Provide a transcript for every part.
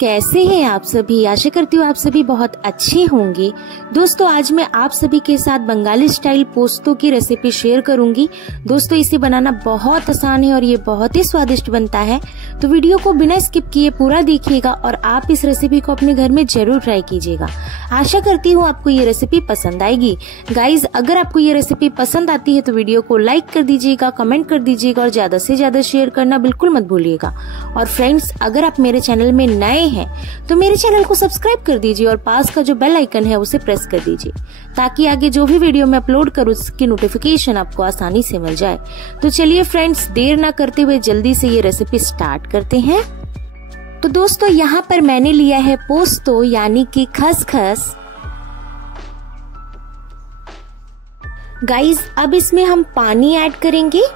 कैसे हैं आप सभी। आशा करती हूँ आप सभी बहुत अच्छे होंगे। दोस्तों आज मैं आप सभी के साथ बंगाली स्टाइल पोस्तो की रेसिपी शेयर करूंगी। दोस्तों इसे बनाना बहुत आसान है और ये बहुत ही स्वादिष्ट बनता है, तो वीडियो को बिना स्किप किए पूरा देखिएगा और आप इस रेसिपी को अपने घर में जरूर ट्राई कीजिएगा। आशा करती हूँ आपको ये रेसिपी पसंद आएगी। गाइज अगर आपको ये रेसिपी पसंद आती है तो वीडियो को लाइक कर दीजिएगा, कमेंट कर दीजिएगा और ज्यादा से ज्यादा शेयर करना बिल्कुल मत भूलिएगा। और फ्रेंड्स अगर आप मेरे चैनल में नए हैं तो मेरे चैनल को सब्सक्राइब कर दीजिए और पास का जो बेल आइकन है उसे प्रेस कर दीजिए, ताकि आगे जो भी वीडियो मैं अपलोड करूँ उसकी नोटिफिकेशन आपको आसानी से मिल जाए। तो चलिए फ्रेंड्स देर ना करते हुए जल्दी से ये रेसिपी स्टार्ट करते हैं। तो दोस्तों यहाँ पर मैंने लिया है पोस्तो यानी कि खसखस। गाइस अब इसमें हम पानी ऐड करेंगे।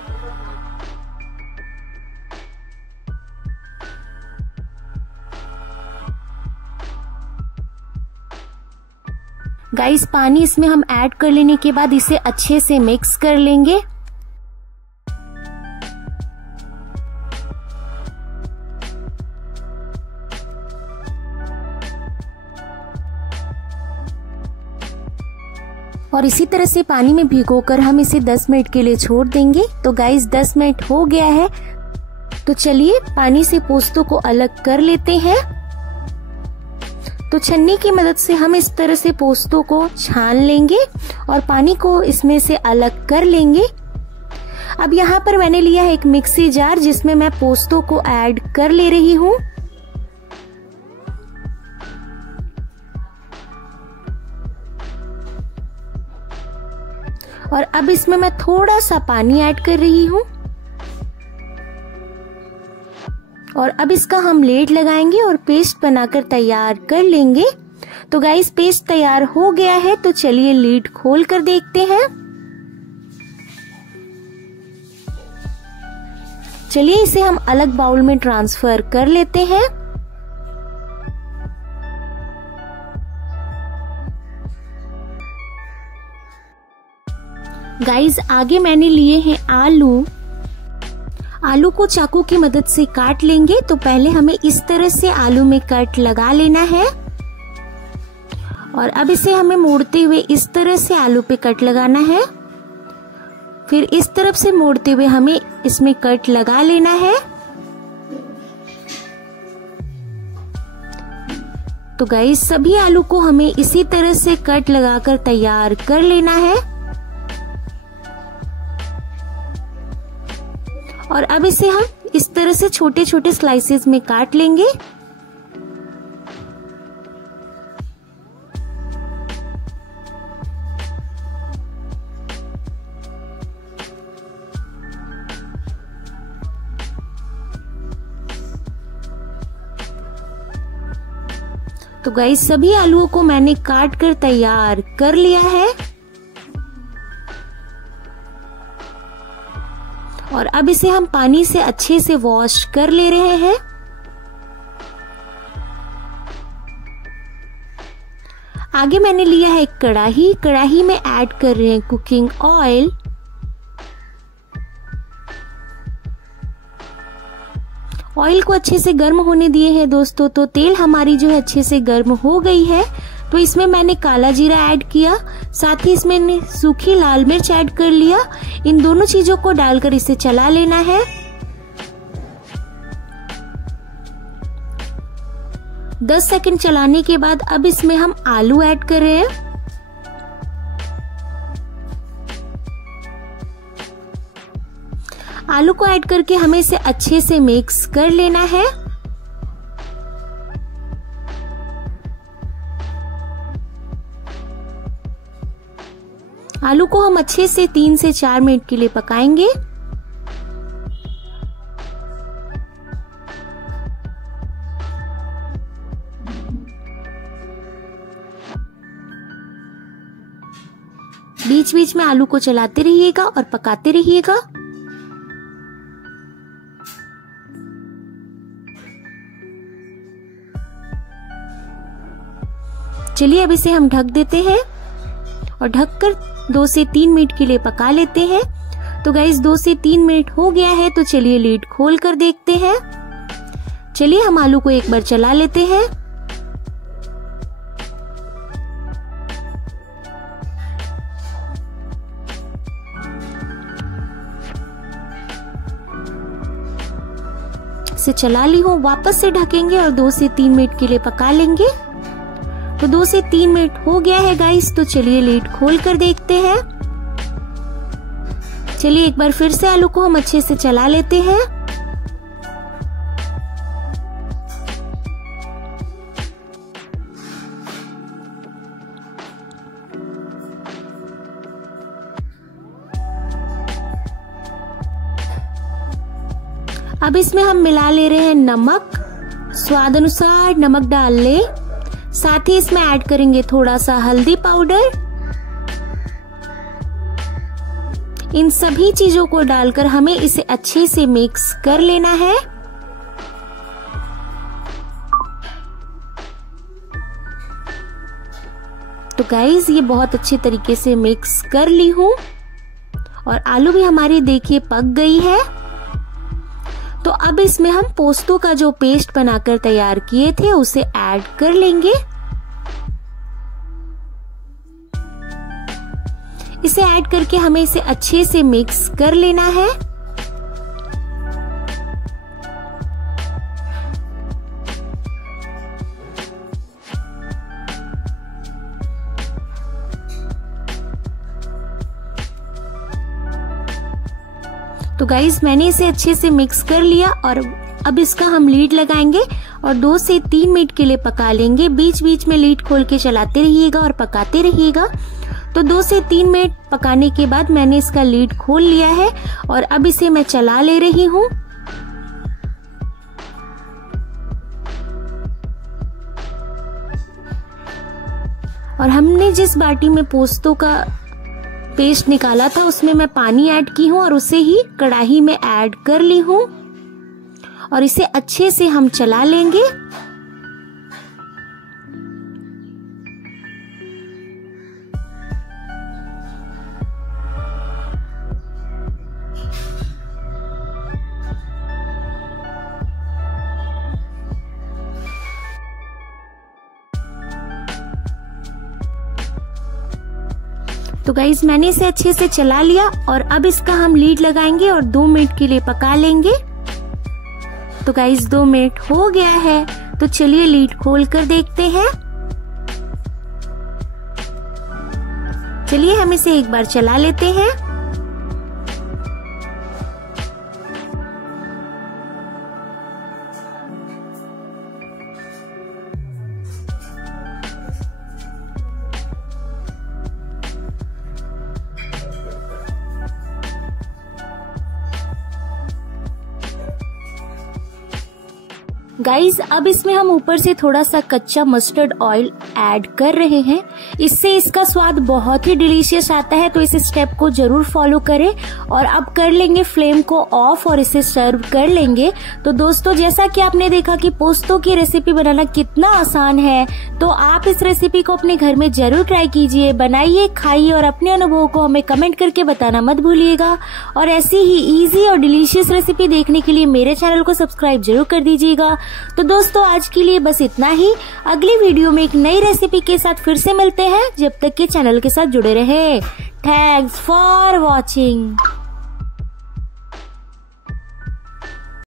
गाइस पानी इसमें हम ऐड कर लेने के बाद इसे अच्छे से मिक्स कर लेंगे। और इसी तरह से पानी में भिगोकर हम इसे 10 मिनट के लिए छोड़ देंगे। तो गाइस 10 मिनट हो गया है, तो चलिए पानी से पोस्तो को अलग कर लेते हैं। तो छन्नी की मदद से हम इस तरह से पोस्तो को छान लेंगे और पानी को इसमें से अलग कर लेंगे। अब यहाँ पर मैंने लिया है एक मिक्सी जार जिसमें मैं पोस्तो को ऐड कर ले रही हूँ। और अब इसमें मैं थोड़ा सा पानी ऐड कर रही हूँ और अब इसका हम लेड लगाएंगे और पेस्ट बनाकर तैयार कर लेंगे। तो गाइस पेस्ट तैयार हो गया है, तो चलिए लीड खोल कर देखते हैं। चलिए इसे हम अलग बाउल में ट्रांसफर कर लेते हैं। गाइस आगे मैंने लिए हैं आलू। आलू को चाकू की मदद से काट लेंगे। तो पहले हमें इस तरह से आलू में कट लगा लेना है और अब इसे हमें मोड़ते हुए इस तरह से आलू पे कट लगाना है। फिर इस तरफ से मोड़ते हुए हमें इसमें कट लगा लेना है। तो गाइस सभी आलू को हमें इसी तरह से कट लगाकर तैयार कर लेना है। और अब इसे हम इस तरह से छोटे छोटे स्लाइसेस में काट लेंगे। तो गाइस सभी आलूओं को मैंने काट कर तैयार कर लिया है और अब इसे हम पानी से अच्छे से वॉश कर ले रहे हैं। आगे मैंने लिया है एक कढ़ाई। कढ़ाई में ऐड कर रहे हैं कुकिंग ऑयल। ऑयल को अच्छे से गर्म होने दिए हैं दोस्तों। तो तेल हमारी जो है अच्छे से गर्म हो गई है, तो इसमें मैंने काला जीरा ऐड किया, साथ ही इसमें सूखी लाल मिर्च ऐड कर लिया। इन दोनों चीजों को डालकर इसे चला लेना है। दस सेकंड चलाने के बाद अब इसमें हम आलू ऐड कर रहे हैं। आलू को ऐड करके हमें इसे अच्छे से मिक्स कर लेना है। आलू को हम अच्छे से 3 से 4 मिनट के लिए पकाएंगे। बीच बीच में आलू को चलाते रहिएगा और पकाते रहिएगा। चलिए अब इसे हम ढक देते हैं और ढककर 2 से 3 मिनट के लिए पका लेते हैं। तो गाइस 2 से 3 मिनट हो गया है, तो चलिए लीड खोल कर देखते हैं। चलिए हम आलू को एक बार चला लेते हैं। से चला ली हूँ, वापस से ढकेंगे और 2 से 3 मिनट के लिए पका लेंगे। तो 2 से 3 मिनट हो गया है गाइस, तो चलिए लीड खोल कर देखते हैं। चलिए एक बार फिर से आलू को हम अच्छे से चला लेते हैं। अब इसमें हम मिला ले रहे हैं नमक, स्वाद अनुसार नमक डाल ले। साथ ही इसमें ऐड करेंगे थोड़ा सा हल्दी पाउडर। इन सभी चीजों को डालकर हमें इसे अच्छे से मिक्स कर लेना है। तो गाइस ये बहुत अच्छे तरीके से मिक्स कर ली हूँ और आलू भी हमारी देखिए पक गई है। तो अब इसमें हम पोस्तों का जो पेस्ट बनाकर तैयार किए थे उसे ऐड कर लेंगे। इसे ऐड करके हमें इसे अच्छे से मिक्स कर लेना है। तो गाइस मैंने इसे अच्छे से मिक्स कर लिया और अब इसका हम लीड लगाएंगे और 2 से 3 मिनट के लिए पका लेंगे। बीच बीच में लीड खोल के चलाते रहिएगा और पकाते रहिएगा। तो 2 से 3 मिनट पकाने के बाद मैंने इसका लीड खोल लिया है और अब इसे मैं चला ले रही हूँ। और हमने जिस बाटी में पोस्तों का पेस्ट निकाला था उसमें मैं पानी ऐड की हूँ और उसे ही कढ़ाई में ऐड कर ली हूँ और इसे अच्छे से हम चला लेंगे। तो गाइज मैंने इसे अच्छे से चला लिया और अब इसका हम लीड लगाएंगे और 2 मिनट के लिए पका लेंगे। तो गाइज 2 मिनट हो गया है, तो चलिए लीड खोल कर देखते हैं। चलिए हम इसे एक बार चला लेते हैं। गाइज अब इसमें हम ऊपर से थोड़ा सा कच्चा मस्टर्ड ऑयल ऐड कर रहे हैं। इससे इसका स्वाद बहुत ही डिलीशियस आता है, तो इस स्टेप को जरूर फॉलो करें। और अब कर लेंगे फ्लेम को ऑफ और इसे सर्व कर लेंगे। तो दोस्तों जैसा कि आपने देखा कि पोस्तों की रेसिपी बनाना कितना आसान है, तो आप इस रेसिपी को अपने घर में जरूर ट्राई कीजिए, बनाइए, खाइए और अपने अनुभव को हमें कमेंट करके बताना मत भूलिएगा। और ऐसी ही इजी और डिलीशियस रेसिपी देखने के लिए मेरे चैनल को सब्सक्राइब जरूर कर दीजिएगा। तो दोस्तों आज के लिए बस इतना ही। अगली वीडियो में एक नई रेसिपी के साथ फिर से मिलते हैं। जब तक के चैनल के साथ जुड़े रहे। Thanks for watching.